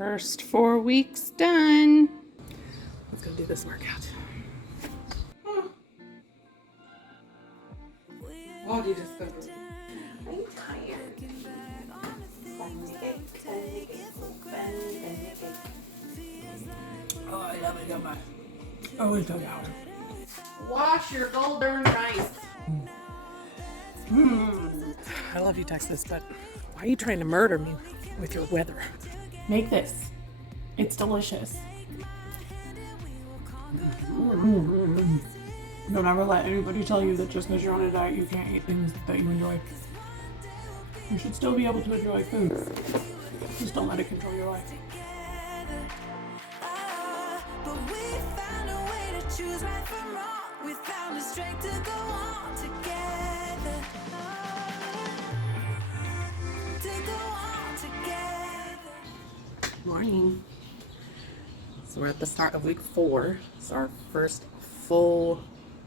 First 4 weeks done. Let's go do this workout. Oh, you just go. I'm tired. Oh, I love it so much. Oh, it's so loud. Wash your golden rice. I love you, Texas, but why are you trying to murder me with your weather? Make this. It's delicious. Don't ever let anybody tell you that just because you're on a diet you can't eat things that you enjoy. You should still be able to enjoy food. Just don't let it control your life. Choose right from wrong. We found the strength to go on together. Morning. So we're at the start of week 4. It's our first full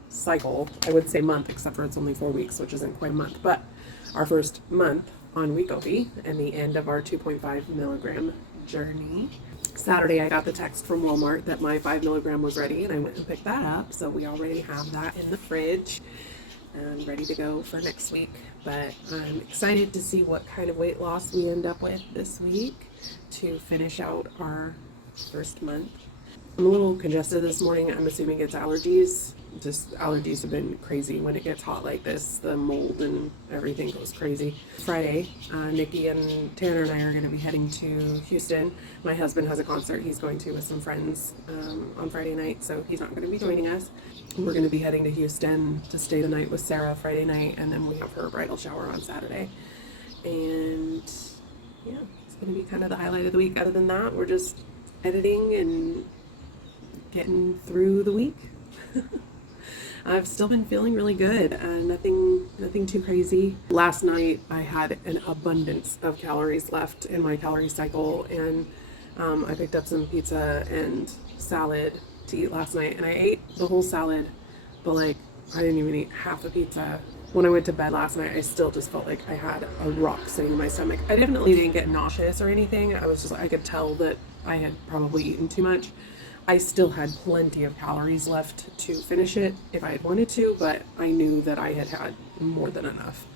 cycle. I would say month, except for it's only 4 weeks, which isn't quite a month, but our first month on Wegovy and the end of our 2.5 milligram journey. Saturday, I got the text from Walmart that my 5 milligram was ready, and I went and picked that up. So we already have that in the fridge and ready to go for next week. But I'm excited to see what kind of weight loss we end up with this week to finish out our first month. I'm a little congested this morning. I'm assuming it's allergies. Just allergies have been crazy when it gets hot like this. The mold and everything goes crazy. Friday, Nikki and Tanner and I are going to be heading to Houston. My husband has a concert he's going to with some friends on Friday night, so he's not going to be joining us. We're going to be heading to Houston to stay the night with Sarah Friday night, and then we have her bridal shower on Saturday. And yeah, it's going to be kind of the highlight of the week. Other than that, we're just editing and getting through the week. I've still been feeling really good. Nothing too crazy. Last night I had an abundance of calories left in my calorie cycle, and I picked up some pizza and salad to eat last night, and I ate the whole salad, but I didn't even eat half the pizza. When I went to bed last night, I still just felt like I had a rock sitting in my stomach. I definitely didn't get nauseous or anything. I could tell that I had probably eaten too much. I still had plenty of calories left to finish it if I had wanted to, but I knew that I had had more than enough.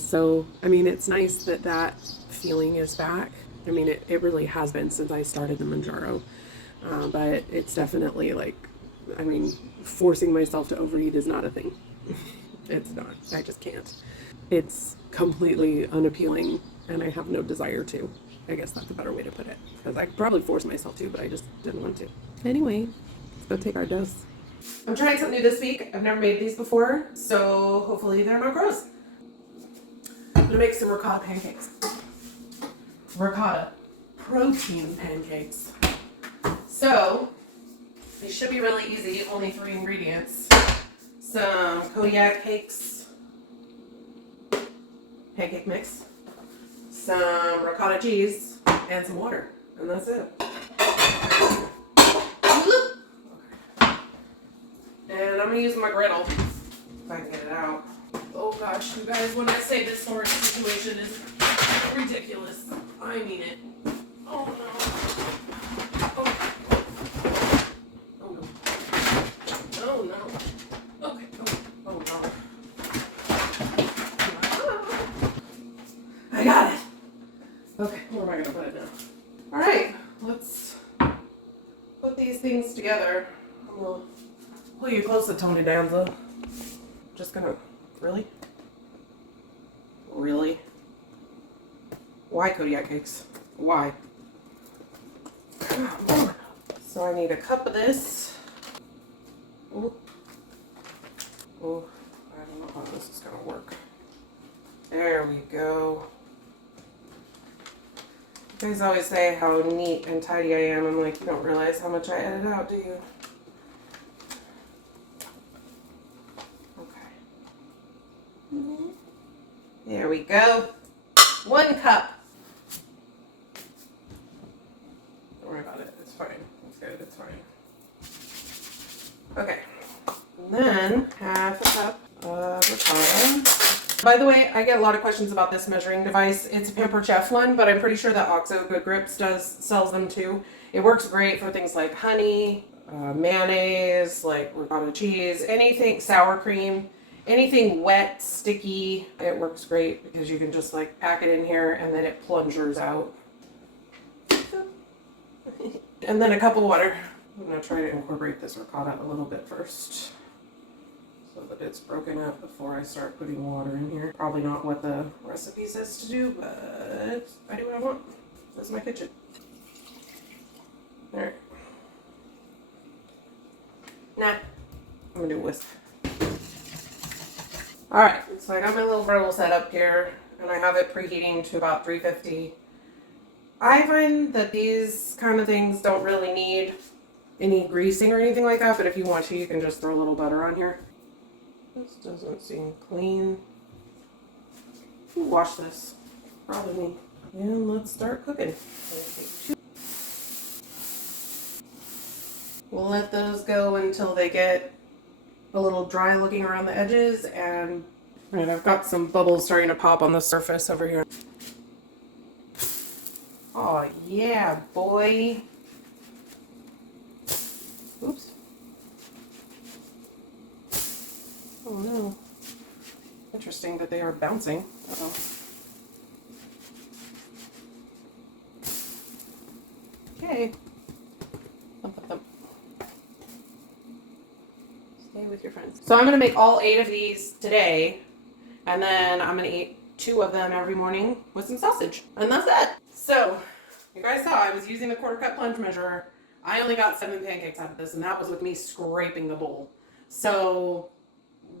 So, it's nice that feeling is back. It really has been since I started the Mounjaro, but it's definitely forcing myself to overeat is not a thing. It's not. I just can't. It's completely unappealing, and I have no desire to. I guess that's a better way to put it, because I could probably force myself to, but I just didn't want to. Anyway, let's go take our dose. I'm trying something new this week. I've never made these before, so hopefully they're not gross. I'm gonna make some ricotta pancakes. Ricotta protein pancakes. So, these should be really easy, only 3 ingredients. Some Kodiak cakes, pancake mix, some ricotta cheese, and some water, and that's it. And I'm gonna use my griddle if I can get it out. Oh gosh, you guys, when I say this storage situation is ridiculous, I mean it. Oh no. Oh no. Oh no. Okay. Oh no. I got it. Okay, where am I going to put it now? Alright, let's put these things together. I'm going to pull you close to Tony Danza. Just going to... Really? Really? Why Kodiak cakes? Why? Come on. So I need a cup of this. Oh, I don't know how this is going to work. There we go. You guys always say how neat and tidy I am. I'm like, you don't realize how much I edit out, do you? Okay. There we go. 1 cup. Don't worry about it. It's fine. It's good. It's fine. Okay. And then half a cup of ricotta. By the way, I get a lot of questions about this measuring device. It's a Pampered Chef one, but I'm pretty sure that OXO Good Grips sells them too. It works great for things like honey, mayonnaise, like ricotta cheese, anything, sour cream, anything wet, sticky. It works great because you can just like pack it in here and then it plungers out. And then a cup of water. I'm gonna try to incorporate this ricotta a little bit first, so that it's broken up before I start putting water in here. Probably not what the recipe says to do, but I do what I want. This is my kitchen. Alright. Nah, I'm gonna do a whisk. Alright, so I got my little griddle set up here, and I have it preheating to about 350. I find that these kind of things don't really need any greasing or anything like that, but if you want to, you can just throw a little butter on here. This doesn't seem clean. Who washed this? Probably me. And let's start cooking. We'll let those go until they get a little dry looking around the edges, and right, I've got some bubbles starting to pop on the surface over here. Oh yeah, boy. Oops. Oh no. Interesting that they are bouncing. Uh-oh. Okay. Thump, thump, thump. Stay with your friends. So I'm going to make all 8 of these today, and then I'm going to eat 2 of them every morning with some sausage. And that's it. So, you guys saw I was using the 1/4 cup plunge measure. I only got 7 pancakes out of this, and that was with me scraping the bowl. So,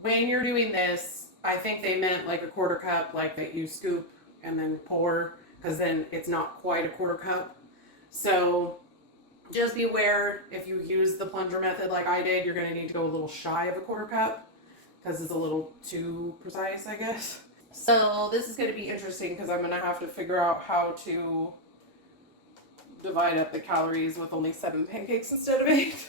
when you're doing this, I think they meant like a 1/4 cup, like that you scoop and then pour, because then it's not quite a 1/4 cup. So, just be aware if you use the plunger method like I did, you're going to need to go a little shy of a 1/4 cup, because it's a little too precise, I guess. So, this is going to be interesting because I'm going to have to figure out how to divide up the calories with only 7 pancakes instead of 8.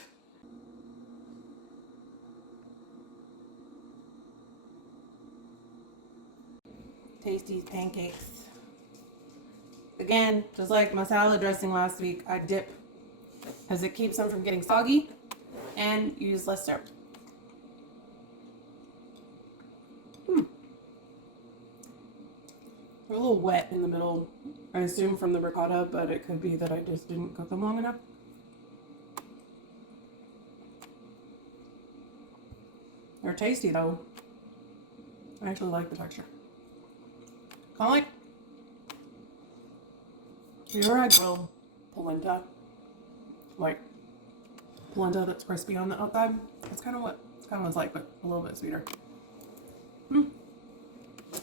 Taste these pancakes. Again, just like my salad dressing last week, I dip because it keeps them from getting soggy and use less syrup. They're a little wet in the middle, I assume from the ricotta, but it could be that I just didn't cook them long enough. They're tasty though. I actually like the texture. Kind of like, have you ever had grilled polenta? Like polenta that's crispy on the outside? It's kind of what it's like, but a little bit sweeter.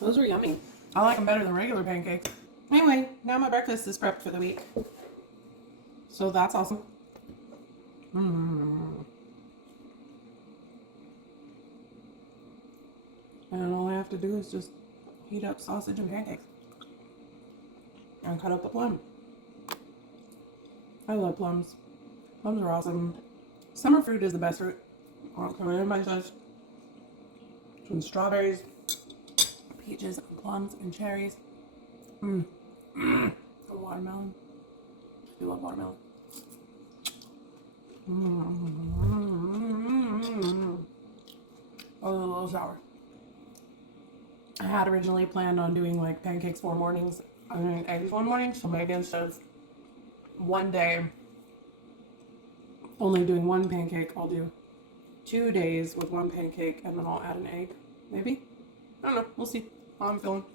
Those are yummy. I like them better than regular pancakes. Anyway, now my breakfast is prepped for the week. So that's awesome. And all I have to do is just heat up sausage and pancakes. And cut up a plum. I love plums. Plums are awesome. Summer fruit is the best fruit. Everybody says. Between strawberries, peaches, and plums, and cherries. And watermelon. I do love watermelon. Oh, a little sour. I had originally planned on doing like pancakes 4 mornings. I'm doing eggs 1 morning, so maybe instead of one day only doing 1 pancake, I'll do 2 days with 1 pancake and then I'll add an egg. Maybe? I don't know. We'll see how I'm feeling.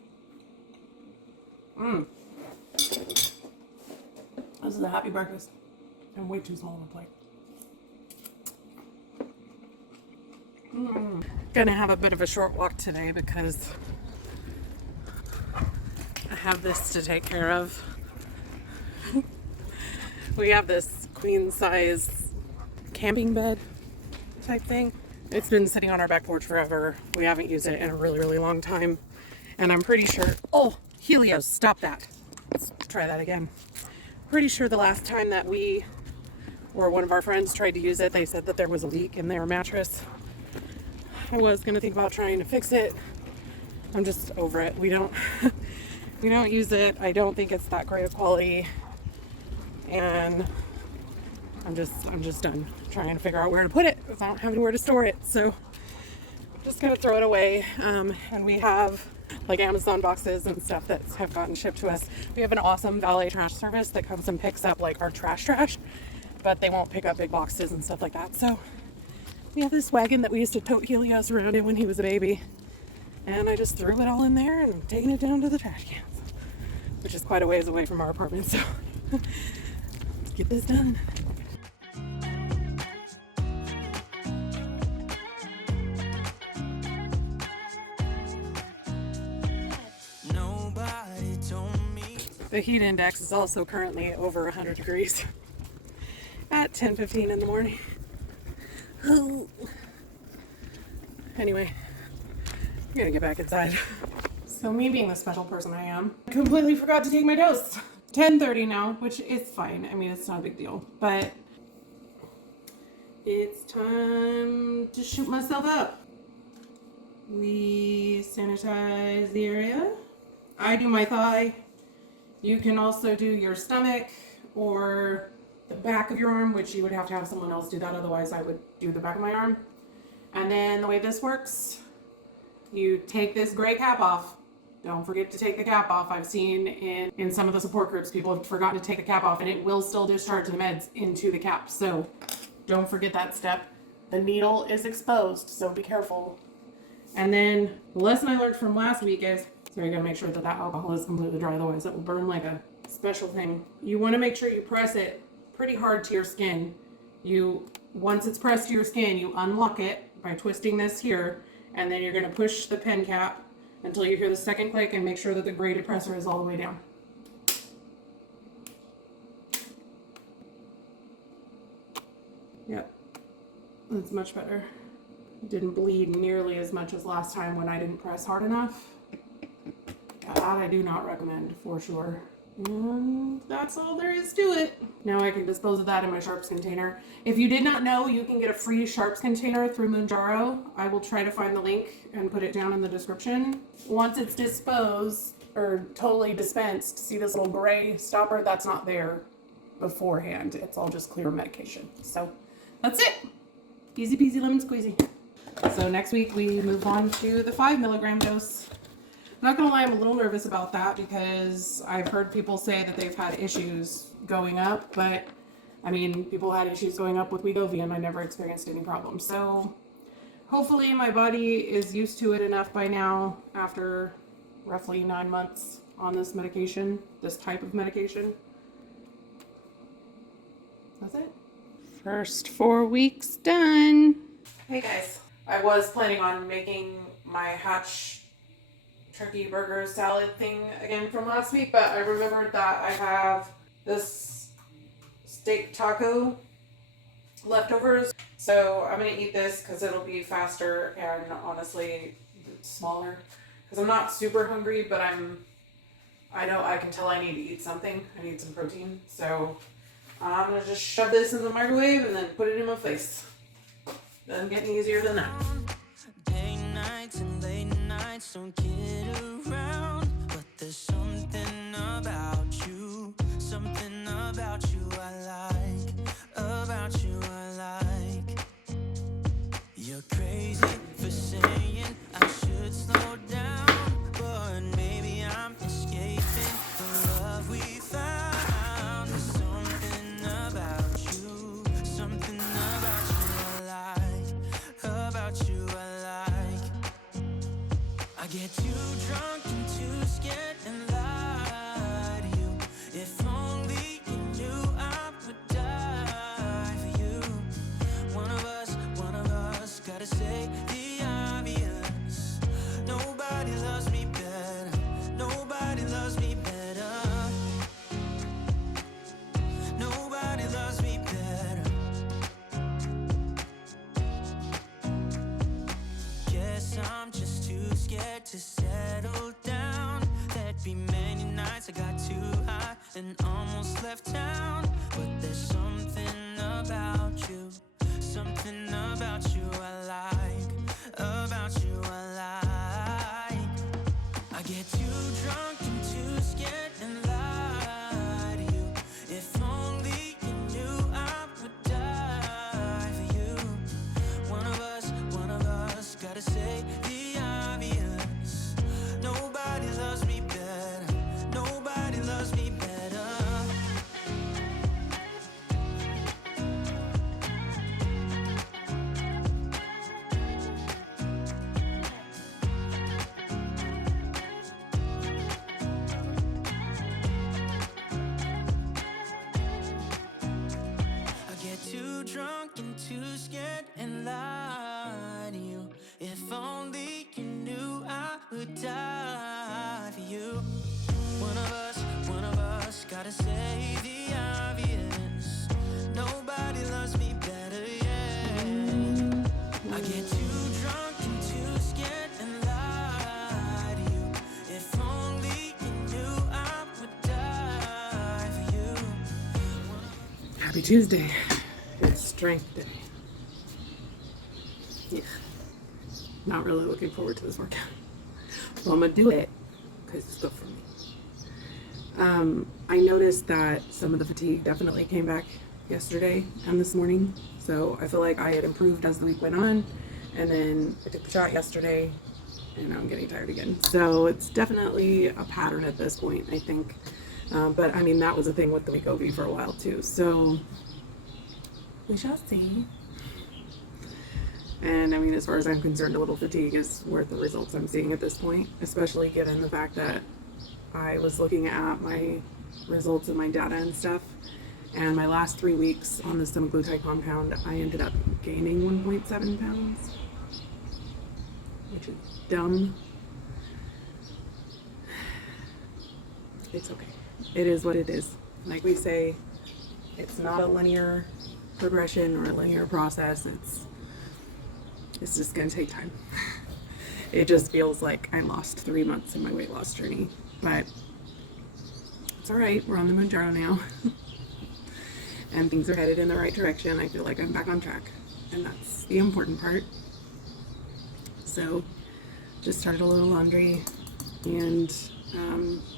This is a happy breakfast. And way too small on a plate. Gonna have a bit of a short walk today because I have this to take care of. We have this queen size camping bed type thing. It's been sitting on our back porch forever. We haven't used it in a really, really long time. And I'm pretty sure, oh, Helios, stop that. Let's try that again. Pretty sure the last time that we or one of our friends tried to use it, they said that there was a leak in their mattress. I was gonna think about trying to fix it, I'm just over it. We don't we don't use it. I don't think it's that great of quality, and I'm just done trying to figure out where to put it without having where to store it. So I'm just gonna throw it away. And we have like Amazon boxes and stuff that have gotten shipped to us. We have an awesome valet trash service that comes and picks up like our trash, but they won't pick up big boxes and stuff like that. So we have this wagon that we used to tote Helios around in when he was a baby. And I just threw it all in there and taken it down to the trash cans, which is quite a ways away from our apartment. So let's get this done. The heat index is also currently over 100 degrees at 10:15 in the morning. Anyway, I'm gonna get back inside. So me being the special person I am, I completely forgot to take my dose. 10:30 now, which is fine. I mean, it's not a big deal, but it's time to shoot myself up. We sanitize the area. I do my thigh. You can also do your stomach or the back of your arm, which you would have to have someone else do that. Otherwise, I would do the back of my arm. And then the way this works, you take this gray cap off. Don't forget to take the cap off. I've seen in some of the support groups, people have forgotten to take the cap off, and it will still discharge the meds into the cap. So don't forget that step. The needle is exposed, so be careful. And then the lesson I learned from last week is, so you gotta make sure that alcohol is completely dry, otherwise it will burn like a special thing. You wanna make sure you press it pretty hard to your skin. Once it's pressed to your skin, you unlock it by twisting this here, and then you're gonna push the pen cap until you hear the second click and make sure that the gray depressor is all the way down. Yep, that's much better. It didn't bleed nearly as much as last time when I didn't press hard enough. That I do not recommend for sure. And that's all there is to it. Now I can dispose of that in my sharps container. If you did not know, you can get a free sharps container through Mounjaro. I will try to find the link and put it down in the description. Once it's disposed or totally dispensed, see this little gray stopper? That's not there beforehand. It's all just clear medication. So that's it. Easy peasy lemon squeezy. So next week we move on to the 5 milligram dose. I'm not gonna lie, I'm a little nervous about that because I've heard people say that they've had issues going up, but I mean, people had issues going up with Wegovy and I never experienced any problems. So hopefully my body is used to it enough by now after roughly 9 months on this medication, this type of medication. That's it. First 4 weeks done. Hey guys, I was planning on making my Hatch turkey burger salad thing again from last week, but I remembered that I have this steak taco leftovers, so I'm gonna eat this because it'll be faster and honestly smaller because I'm not super hungry, but I know I can tell I need to eat something. I need some protein, so I'm gonna just shove this in the microwave and then put it in my face. Doesn't get any easier than that. Day nights and late nights don't get around, but there's something about you I like, about you I like. You're crazy for saying I should slow down, but maybe I'm escaping the love we found. There's something about you I like, about you I like. I get too drunk and lie to you. If only you knew I would die for you. One of us gotta say the obvious. Nobody loves me better, yeah. I get too drunk and too scared and lie to you. If only you knew I would die for you. Happy Tuesday. It's strength day. Yeah. Not really looking forward to this workout. Well, I'm gonna do it because it's good for me. I noticed that some of the fatigue definitely came back yesterday and this morning. So I feel like I had improved as the week went on. And then I took the shot yesterday and now I'm getting tired again. So it's definitely a pattern at this point, I think. But I mean, that was a thing with the Wegovy for a while too. So we shall see. And I mean, as far as I'm concerned, a little fatigue is worth the results I'm seeing at this point, especially given the fact that I was looking at my results and my data and stuff. And my last 3 weeks on the semaglutide compound, I ended up gaining 1.7 pounds, which is dumb. It's okay. It is what it is. Like we say, it's not a linear progression or a linear process. It's just gonna take time. It just feels like I lost 3 months in my weight loss journey, but it's all right. We're on the Mounjaro now. And things are headed in the right direction. I feel like I'm back on track, and that's the important part. So just started a little laundry, and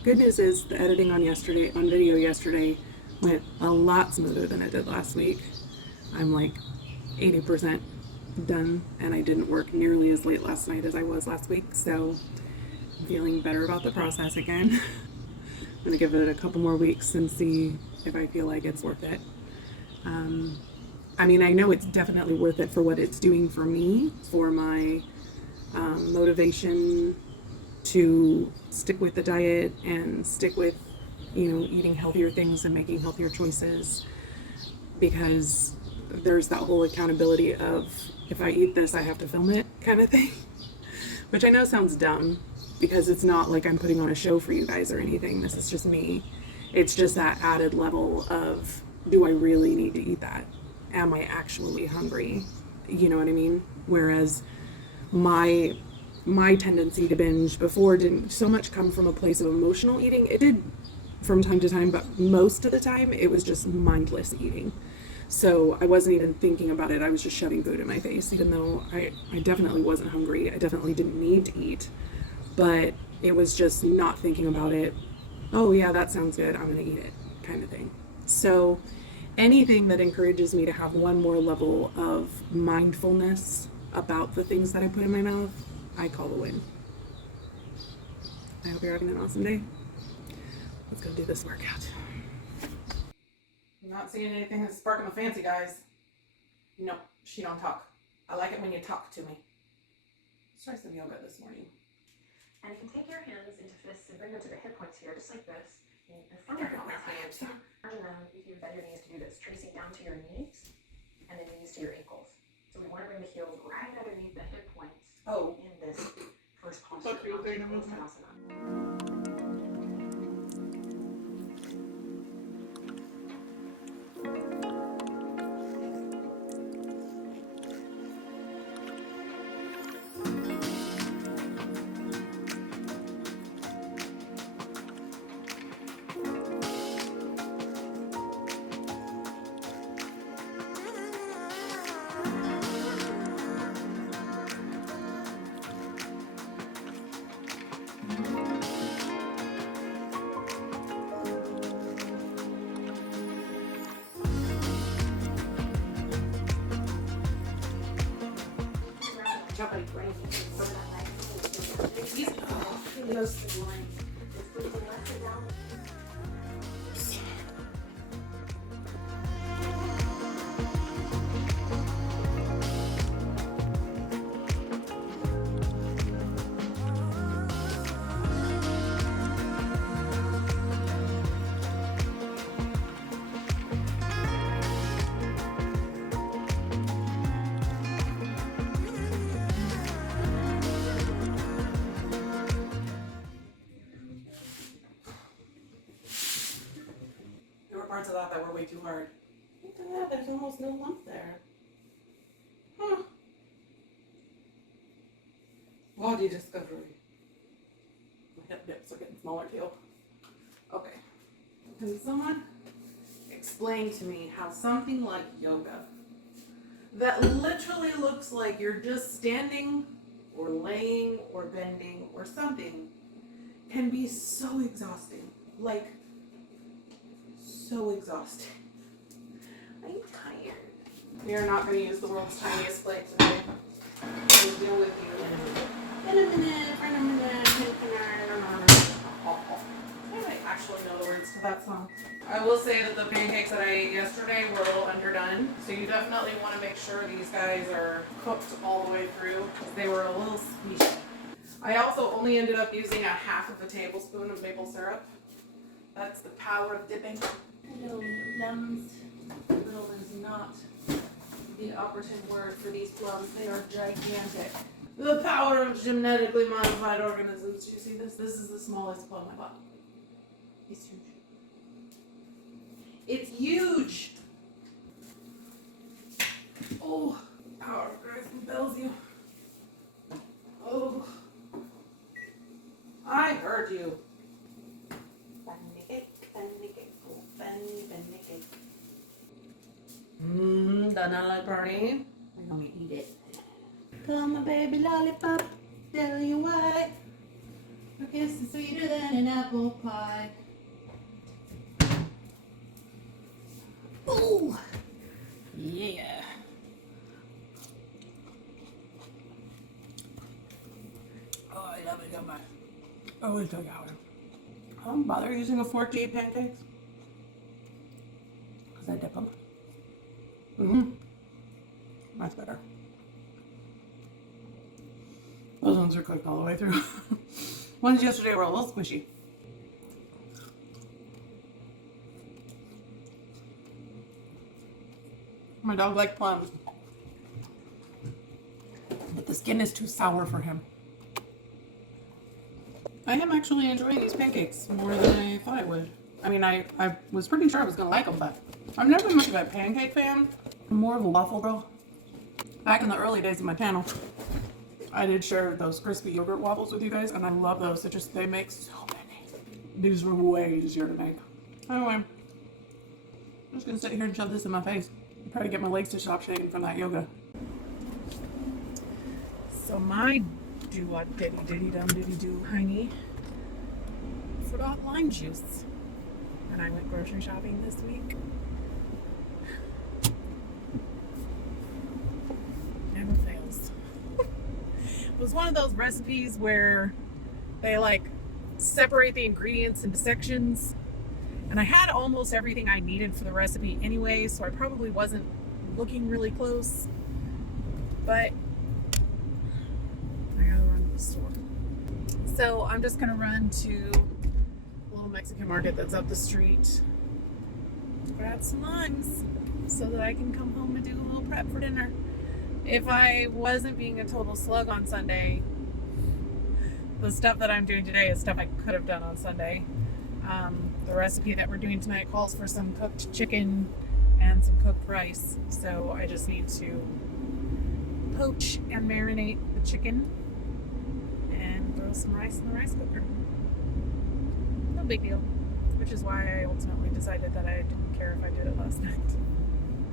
good news is the editing on video yesterday went a lot smoother than it did last week. I'm like 80% done, and I didn't work nearly as late last night as I was last week, so I'm feeling better about the process again. I'm gonna give it a couple more weeks and see if I feel like it's worth it. I mean, I know it's definitely worth it for what it's doing for me, for my motivation to stick with the diet and stick with, eating healthier things and making healthier choices, because there's that whole accountability of, if I eat this, I have to film it kind of thing, which I know sounds dumb because it's not like I'm putting on a show for you guys or anything. This is just me. It's just that added level of, do I really need to eat that? Am I actually hungry? You know what I mean? Whereas my tendency to binge before didn't so much come from a place of emotional eating. It did from time to time, but most of the time it was just mindless eating. So I wasn't even thinking about it. I was just shoving food in my face, even though I definitely wasn't hungry. I definitely didn't need to eat, but it was just not thinking about it. Oh yeah, that sounds good, I'm gonna eat it, kind of thing. So anything that encourages me to have one more level of mindfulness about the things that I put in my mouth, I call a win. I hope you're having an awesome day. Let's go do this workout. I'm not seeing anything that's sparking my fancy, guys. No, she don't talk. I like it when you talk to me. Let's try some yoga this morning. And you can take your hands into fists and bring them to the hip points here, just like this. And from your hip points here, imagine if you bend your knees to do this, tracing down to your knees, and then your knees to your ankles. So we want to bring the heels right underneath the hip points. Oh. In this first posture. Uttanasana. of that were way too hard. Look at that, there's almost no lump there. Huh. Body discovery. My hip dips are getting smaller too. Okay. Can someone explain to me how something like yoga that literally looks like you're just standing or laying or bending or something can be so exhausting? Like, so exhausting. I'm tired. We are not going to use the world's tiniest plate today. We'll deal with you in a minute. I actually know the words to that song. I will say that the pancakes that I ate yesterday were a little underdone, so you definitely want to make sure these guys are cooked all the way through because they were a little squishy. I also only ended up using a half of a tablespoon of maple syrup. That's the power of dipping. Hello, plums. Little is not the operative word for these plums. They are gigantic. The power of genetically modified organisms. Do you see this? This is the smallest plum I bought. It's huge. It's huge! Oh, power of Christ compels you. Oh. I heard you. Banana party. I'm gonna eat it. Come on, baby lollipop. Tell you why. A kiss is sweeter than an apple pie. Ooh. Yeah. Oh, I love it so much. Oh, it's so yummy. I don't bother using a fork to eat pancakes. Because I dip them. Much better. Those ones are cooked all the way through. Ones yesterday were a little squishy. My dog liked plums. But the skin is too sour for him. I am actually enjoying these pancakes more than I thought I would. I mean, I was pretty sure I was going to like them, but I'm never much of a pancake fan. I'm more of a waffle girl. Back in the early days of my channel, I did share those crispy yogurt waffles with you guys, and I love those. They make so many. These were way easier to make. Anyway, I'm just going to sit here and shove this in my face. Try to get my legs to stop shaking from that yoga. So my do-what-diddy-diddy-dum-diddy-do, honey, forgot lime juice. And I went grocery shopping this week. Never fails. It was one of those recipes where they like separate the ingredients into sections. And I had almost everything I needed for the recipe anyway, so I probably wasn't looking really close. But I gotta run to the store. So I'm just gonna run to a little Mexican market that's up the street, grab some limes so that I can come home and do a little prep for dinner. If I wasn't being a total slug on Sunday, the stuff that I'm doing today is stuff I could have done on Sunday. The recipe that we're doing tonight calls for some cooked chicken and some cooked rice, so I just need to poach and marinate the chicken and throw some rice in the rice cooker. No big deal, which is why I ultimately decided that I didn't care if I did it last night.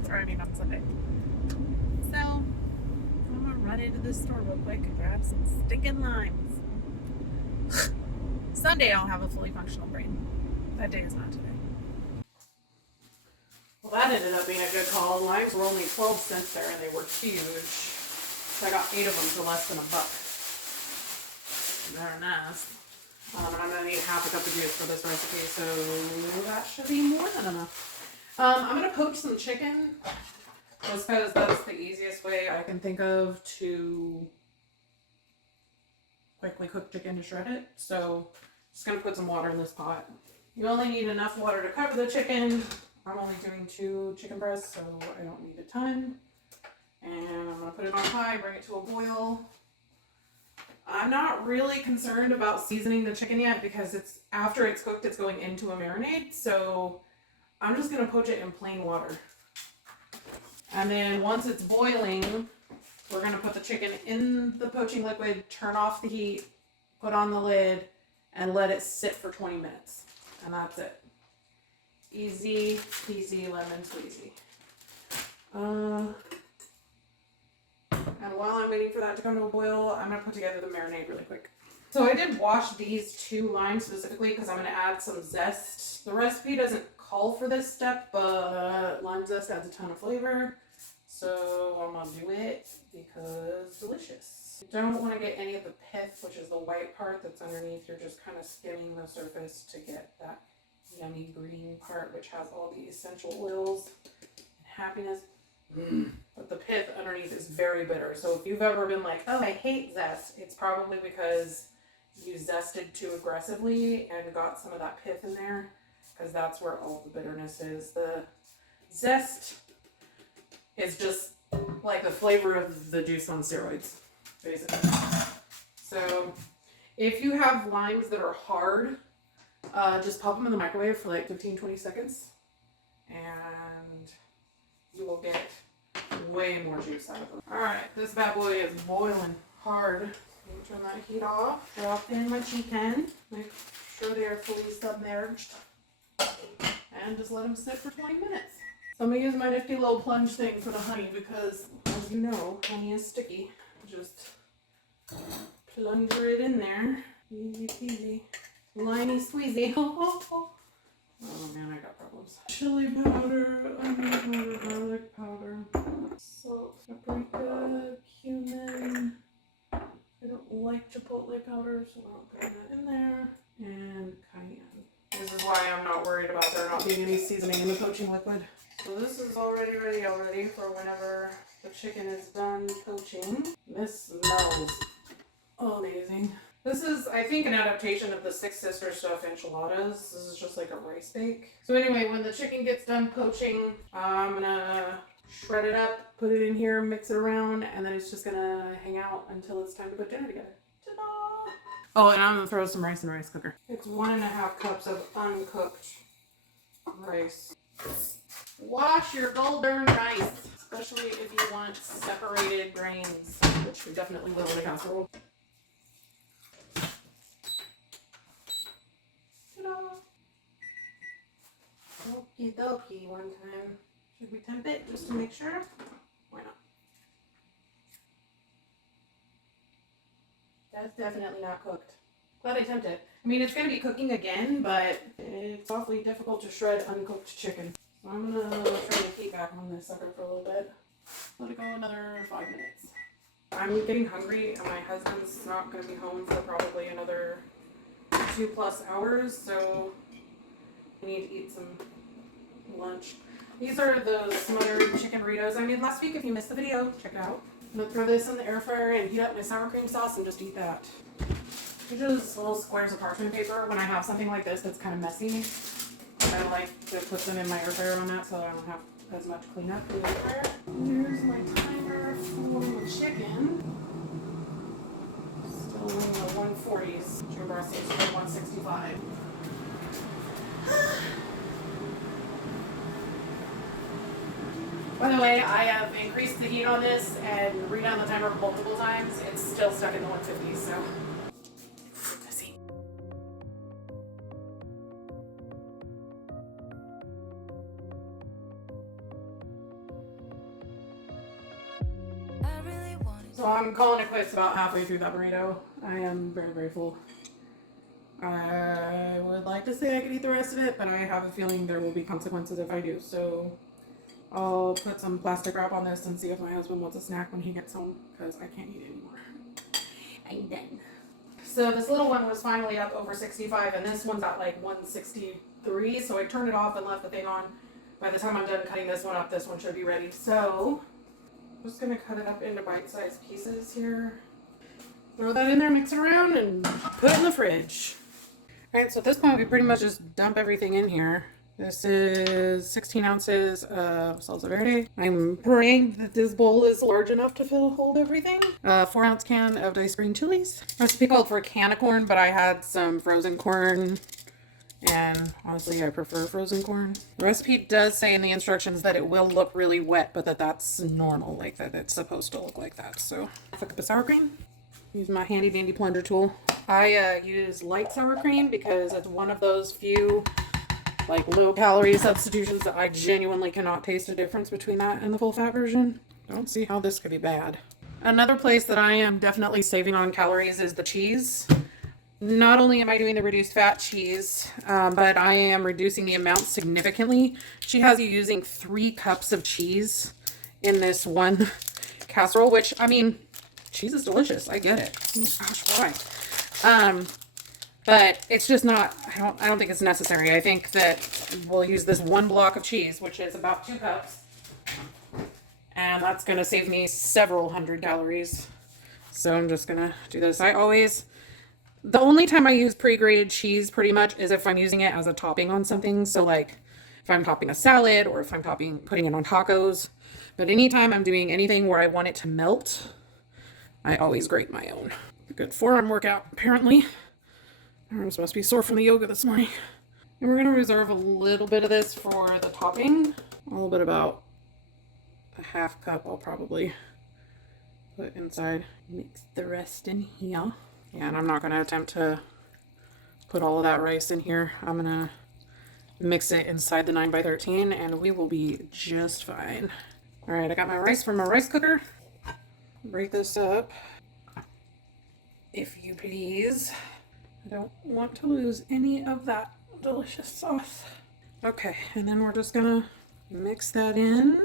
On Sunday. So I'm gonna run into this store real quick and grab some stinking limes. Sunday I'll have a fully functional brain. That day is not today. Well, that ended up being a good call. Limes were only 12 cents there and they were huge. So I got 8 of them for less than $1. Very nice. And I'm going to need half a cup of juice for this recipe, so that should be more than enough. I'm going to poach some chicken, just because that's the easiest way I can think of to quickly cook chicken to shred it. So just going to put some water in this pot. You only need enough water to cover the chicken. I'm only doing 2 chicken breasts, so I don't need a ton. And I'm going to put it on high, bring it to a boil. I'm not really concerned about seasoning the chicken yet because after it's cooked, it's going into a marinade. So I'm just gonna poach it in plain water. And then once it's boiling, we're gonna put the chicken in the poaching liquid, turn off the heat, put on the lid, and let it sit for 20 minutes. And that's it. Easy peasy lemon squeezy. And while I'm waiting for that to come to a boil, I'm gonna put together the marinade really quick. So I did wash these 2 limes specifically because I'm gonna add some zest. The recipe doesn't call for this step, but lime zest adds a ton of flavor. So I'm gonna do it because it's delicious. You don't want to get any of the pith, which is the white part that's underneath. You're just kind of skimming the surface to get that yummy green part, which has all the essential oils and happiness. But the pith underneath is very bitter. So if you've ever been like, oh, I hate zest, it's probably because you zested too aggressively and got some of that pith in there, because that's where all the bitterness is. The zest is just like the flavor of the juice on steroids, basically. So if you have limes that are hard, just pop them in the microwave for like 15-20 seconds and you will get way more juice out of them. Alright, this bad boy is boiling hard. Let me turn that heat off. Drop in my chicken. Make sure they are fully submerged. And just let them sit for 20 minutes. So I'm going to use my nifty little plunge thing for the honey because, as you know, honey is sticky. Just plunge it in there. Easy peasy. Liney squeezy. Oh man, I got problems. Chili powder, onion powder, garlic powder, salt, paprika, cumin. I don't like chipotle powder, so I'll put that in there. And cayenne. This is why I'm not worried about there not being any seasoning in the poaching liquid. So this is already ready for whenever the chicken is done poaching. This smells amazing. This is, I think, an adaptation of the Six Sisters stuffed enchiladas. This is just like a rice bake. So anyway, when the chicken gets done poaching, I'm gonna shred it up, put it in here, mix it around, and then it's just gonna hang out until it's time to put dinner together. Ta-da! Oh, and I'm gonna throw some rice in the rice cooker. It's 1.5 cups of uncooked rice. Wash your golden rice, especially if you want separated grains, which we definitely will in a casserole. Okie dokie one time. Should we temp it just to make sure? Why not? That's definitely not cooked. Glad I temped it. I mean, it's going to be cooking again, but it's awfully difficult to shred uncooked chicken. So I'm going to turn the heat back on this sucker for a little bit. Let it go another 5 minutes. I'm getting hungry and my husband's not going to be home for probably another 2+ hours, so I need to eat some lunch. These are the smothered chicken burritos I made last week. If you missed the video, check it out. I'm gonna throw this in the air fryer and heat up my sour cream sauce and just eat that. These are just little squares of parchment paper. When I have something like this that's kind of messy, I like to put them in my air fryer on that so I don't have as much cleanup in the air fryer. Here's my timer for the chicken. Still in the 140s. June bar says 165. By the way, I have increased the heat on this and redone the timer multiple times. It's still stuck in the 150s, so. Let's see. So I'm calling it quits about halfway through that burrito. I am very, very full. I would like to say I could eat the rest of it, but I have a feeling there will be consequences if I do. So I'll put some plastic wrap on this and see if my husband wants a snack when he gets home, because I can't eat anymore. I'm done. So this little one was finally up over 65, and this one's at like 163, so I turned it off and left the thing on. By the time I'm done cutting this one up, this one should be ready. So I'm just going to cut it up into bite-sized pieces here. Throw that in there, mix it around, and put it in the fridge. Alright, so at this point we pretty much just dump everything in here. This is 16 ounces of salsa verde. I'm praying that this bowl is large enough to hold everything. 4-ounce can of diced green chilies. Recipe called for a can of corn, but I had some frozen corn And honestly, I prefer frozen corn. The recipe does say in the instructions that it will look really wet, but that's normal, like that it's supposed to look like that. So, half a cup of sour cream. Use my handy dandy blender tool. I use light sour cream because it's one of those few like low calorie substitutions that I genuinely cannot taste a difference between that and the full fat version. I don't see how this could be bad. Another place that I am definitely saving on calories is the cheese. Not only am I doing the reduced fat cheese, but I am reducing the amount significantly. She has you using 3 cups of cheese in this one casserole, which, I mean, cheese is delicious. I get it. Oh my gosh, why? But it's just not, I don't think it's necessary. I think that we'll use this one block of cheese, which is about 2 cups. And that's going to save me several hundred calories. So I'm just going to do this. The only time I use pre-grated cheese pretty much is if I'm using it as a topping on something. So like if I'm topping a salad or if I'm putting it on tacos. But anytime I'm doing anything where I want it to melt, I always grate my own. Good forearm workout, apparently. I'm supposed to be sore from the yoga this morning. And we're going to reserve a little bit of this for the topping. A little bit, about a half cup I'll probably put inside. Mix the rest in here. Yeah, and I'm not going to attempt to put all of that rice in here. I'm going to mix it inside the 9x13 and we will be just fine. All right, I got my rice from my rice cooker. Break this up, if you please. I don't want to lose any of that delicious sauce. Okay, and then we're just going to mix that in.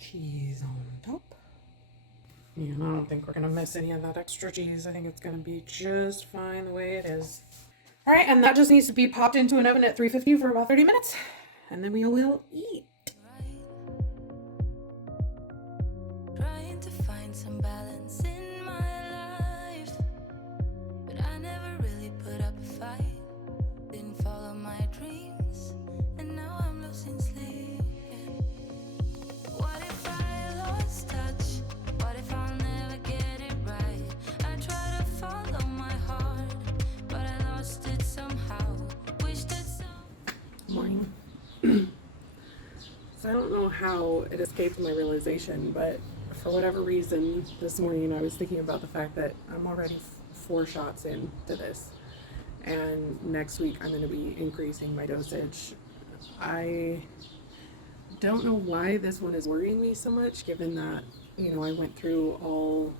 Cheese on top. Yeah, I don't think we're going to miss any of that extra cheese. I think it's going to be just fine the way it is. All right, and that just needs to be popped into an oven at 350 for about 30 minutes. And then we will eat. Trying to find some balance in my life, but I never really put up a fight. Didn't follow my dreams, and now I'm losing sleep. What if I lost touch? What if I'll never get it right? I try to follow my heart, but I lost it somehow. Wish that Morning. So I don't know how it escaped my realization, but for whatever reason this morning I was thinking about the fact that I'm already 4 shots into this, and next week I'm going to be increasing my dosage. I don't know why this one is worrying me so much, given that, you know, I went through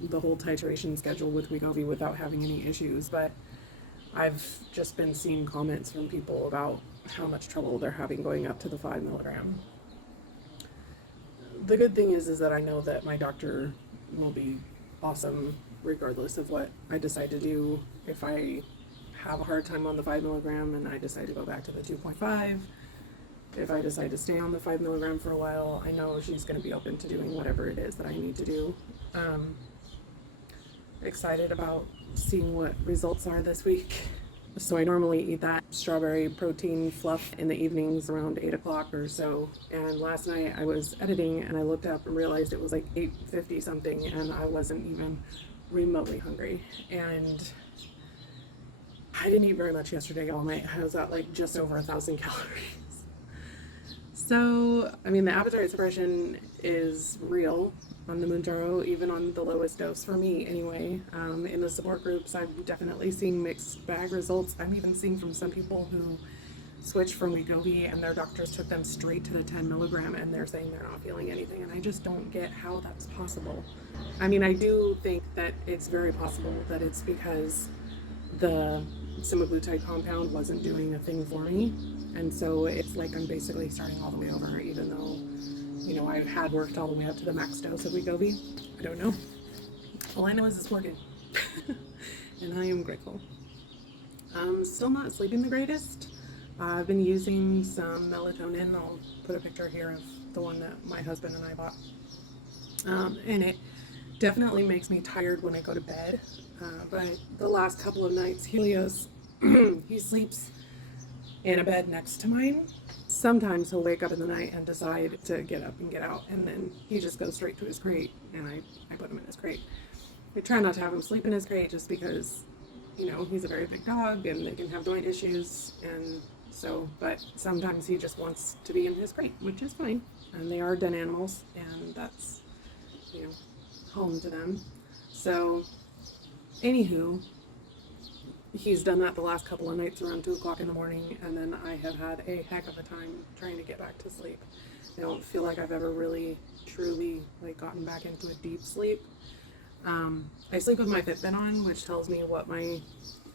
the whole titration schedule with Wegovy without having any issues, but I've just been seeing comments from people about how much trouble they're having going up to the 5 milligram. The good thing is that I know that my doctor will be awesome regardless of what I decide to do. If I have a hard time on the 5 milligram and I decide to go back to the 2.5, if I decide to stay on the 5 milligram for a while, I know she's going to be open to doing whatever it is that I need to do. Excited about seeing what results are this week. So I normally eat that strawberry protein fluff in the evenings around 8 o'clock or so. And last night I was editing and I looked up and realized it was like 8:50 something and I wasn't even remotely hungry. And I didn't eat very much yesterday all night. I was at like just over 1,000 calories. So, I mean, the appetite suppression is real on the Mounjaro, even on the lowest dose for me anyway. In the support groups, I'm definitely seeing mixed bag results. I'm even seeing from some people who switched from Wegovy and their doctors took them straight to the 10 milligram and they're saying they're not feeling anything. And I just don't get how that's possible. I mean, I do think that it's very possible that it's because the semaglutide compound wasn't doing a thing for me. And so it's like I'm basically starting all the way over, even though, you know, I had worked all the way up to the max dose of Wegovy. I don't know. All I know is it's working. And I am grateful. I'm still not sleeping the greatest. I've been using some melatonin. I'll put a picture here of the one that my husband and I bought. And it definitely makes me tired when I go to bed. But the last couple of nights, Helios, he sleeps in a bed next to mine. Sometimes he'll wake up in the night and decide to get up and get out, and then he just goes straight to his crate, and I put him in his crate. I try not to have him sleep in his crate just because you know, he's a very big dog and they can have joint issues. And so, but sometimes he just wants to be in his crate, which is fine. And they are den animals, and that's, you know, home to them. So, anywho, he's done that the last couple of nights around 2 o'clock in the morning, and then I have had a heck of a time trying to get back to sleep. I don't feel like I've ever really, truly, like, gotten back into a deep sleep. I sleep with my Fitbit on, which tells me what my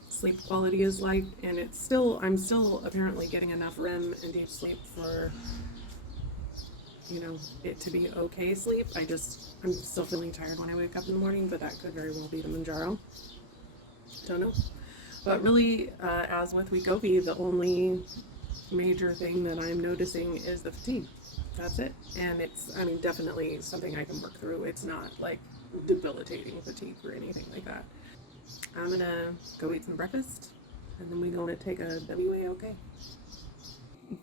sleep quality is like, and I'm still apparently getting enough REM and deep sleep for, you know, it to be okay sleep. I'm still feeling tired when I wake up in the morning, but that could very well be the Mounjaro. Don't know. But really, as with Wegovy, the only major thing that I'm noticing is the fatigue. That's it. And it's, I mean, definitely something I can work through. It's not like debilitating fatigue or anything like that. I'm gonna go eat some breakfast, and then we're gonna take a WAOK.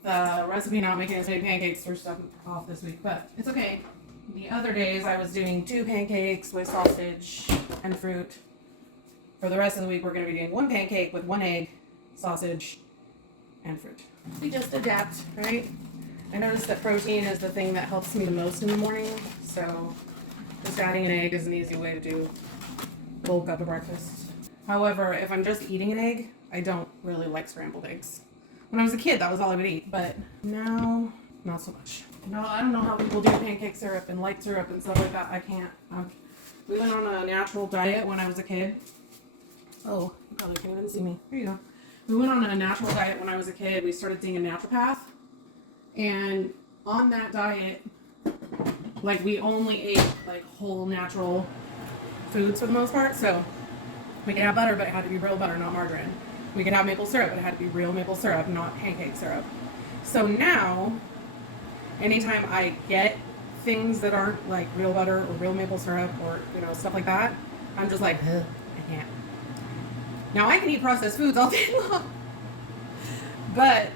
The recipe not making as many pancakes for stuff off this week, but it's okay. The other days I was doing 2 pancakes with sausage and fruit. For the rest of the week, we're gonna be doing 1 pancake with 1 egg, sausage, and fruit. We just adapt, right? I noticed that protein is the thing that helps me the most in the morning, so just adding an egg is an easy way to do bulk up a breakfast. However, if I'm just eating an egg, I don't really like scrambled eggs. When I was a kid, that was all I would eat, but now, not so much. No, I don't know how people do pancake syrup and light syrup and stuff like that. I can't. We went on a natural diet when I was a kid. Oh, you probably can't even see me. Here you go. We went on a natural diet when I was a kid. We started seeing a naturopath. And on that diet, like, we only ate like whole natural foods for the most part. So we could have butter, but it had to be real butter, not margarine. We could have maple syrup, but it had to be real maple syrup, not pancake syrup. So now, anytime I get things that aren't like real butter or real maple syrup or, you know, stuff like that, I'm just like, ugh, I can't. Now I can eat processed foods all day long, but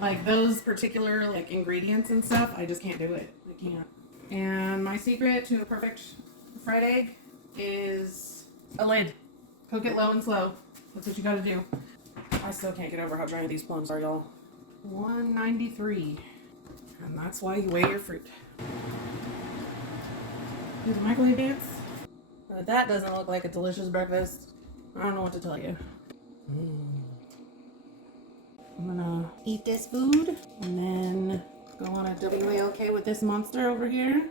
like those particular like ingredients and stuff, I just can't do it. I can't. And my secret to a perfect fried egg is a lid. Cook it low and slow. That's what you gotta do. I still can't get over how dry these plums are, y'all. 193. And that's why you weigh your fruit. Do the microwave dance. That doesn't look like a delicious breakfast. I don't know what to tell you. I'm gonna eat this food and then go on a WAOK with this monster over here.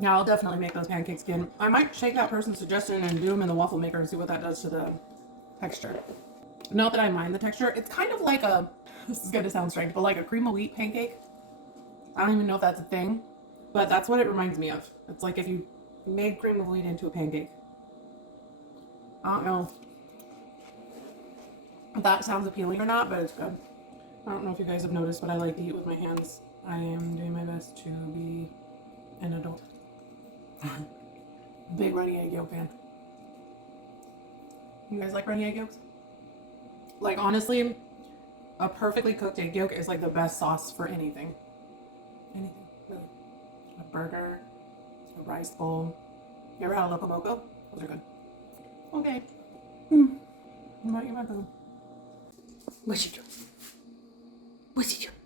Yeah, I'll definitely make those pancakes again. I might shake that person's suggestion and do them in the waffle maker and see what that does to the texture. Not that I mind the texture. It's kind of like this is gonna sound strange, but like a cream of wheat pancake. I don't even know if that's a thing, but that's what it reminds me of. It's like if you made cream of wheat into a pancake. I don't know if that sounds appealing or not, but it's good. I don't know if you guys have noticed, but I like to eat with my hands. I am doing my best to be an adult. Big runny egg yolk fan. You guys like runny egg yolks? Like, honestly, a perfectly cooked egg yolk is like the best sauce for anything. Anything, really. A burger, a rice bowl. You ever had a Loco Moco? Those are good. Okay. What about you, Michael? What's he doing? What's he doing?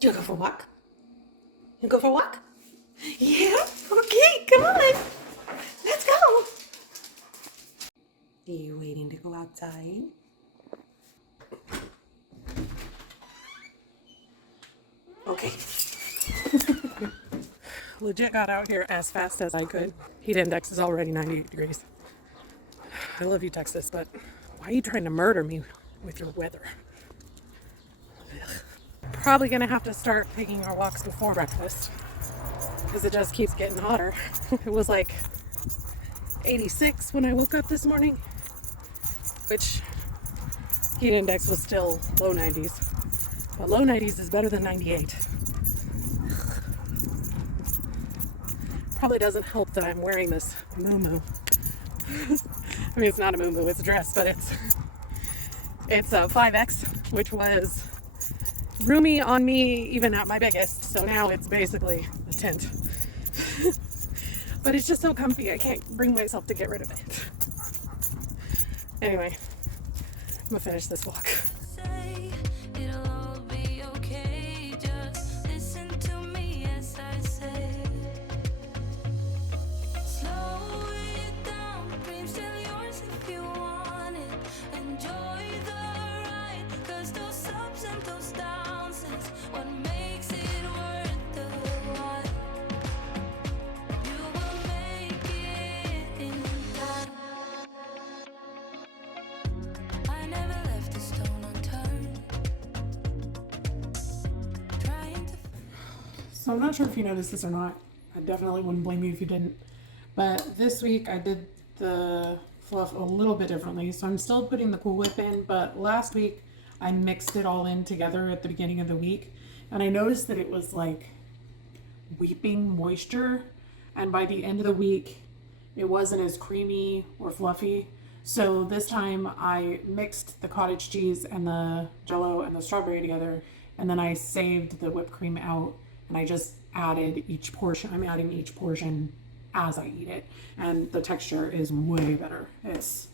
You wanna go for a walk? You go for a walk? Yeah? Okay, come on. Let's go. Are you waiting to go outside? Okay. Legit got out here as fast as I could. Heat index is already 98 degrees. I love you, Texas, but why are you trying to murder me with your weather? Ugh. Probably gonna have to start taking our walks before breakfast because it just keeps getting hotter. It was like 86 when I woke up this morning, which heat index was still low 90s, but low 90s is better than 98. Probably doesn't help that I'm wearing this muumuu. I mean, it's not a muumuu, it's a dress, but it's a 5X, which was roomy on me even at my biggest, so now it's basically a tent. But it's just so comfy. I can't bring myself to get rid of it. Anyway, I'm gonna finish this walk. Say it'll all be okay. Just listen to me as I say. Slow it down, dreams still yours if you want it. Enjoy the ride, 'cause those ups and those downs is what makes it worth the while. You will make it in time. I never left a stone unturned. Trying to So I'm not sure if you noticed this or not. I definitely wouldn't blame you if you didn't. But this week I did the fluff a little bit differently. So I'm still putting the Cool Whip in, but last week I mixed it all in together at the beginning of the week. And I noticed that it was like weeping moisture. And by the end of the week, it wasn't as creamy or fluffy. So this time I mixed the cottage cheese and the Jell-O and the strawberry together. And then I saved the whipped cream out. And I just added each portion. I'm adding each portion as I eat it. And the texture is way better. It's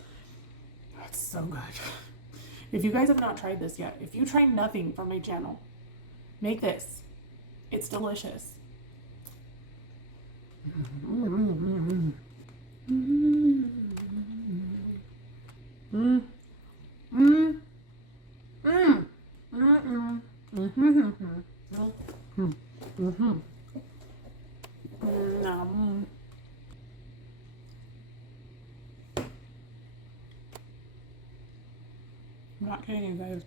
so good. If you guys have not tried this yet, if you try nothing from my channel, make this. It's delicious. I'm not kidding you guys.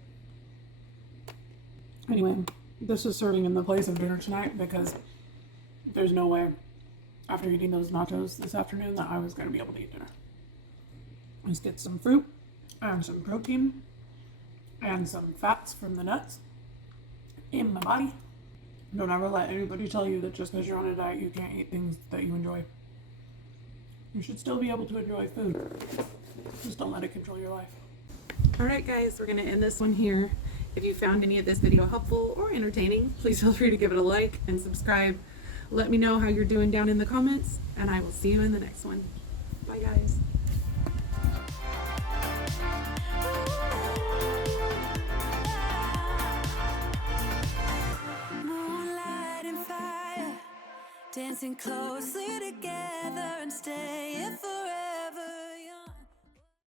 Anyway, this is serving in the place of dinner tonight because there's no way after eating those nachos this afternoon that I was going to be able to eat dinner. Let's get some fruit and some protein and some fats from the nuts in my body. Don't ever let anybody tell you that just because you're on a diet you can't eat things that you enjoy. You should still be able to enjoy food. Just don't let it control your life. Alright guys, we're going to end this one here. If you found any of this video helpful or entertaining, please feel free to give it a like and subscribe. Let me know how you're doing down in the comments, and I will see you in the next one. Bye guys. moonlight and fire, dancing closely together and staying forever.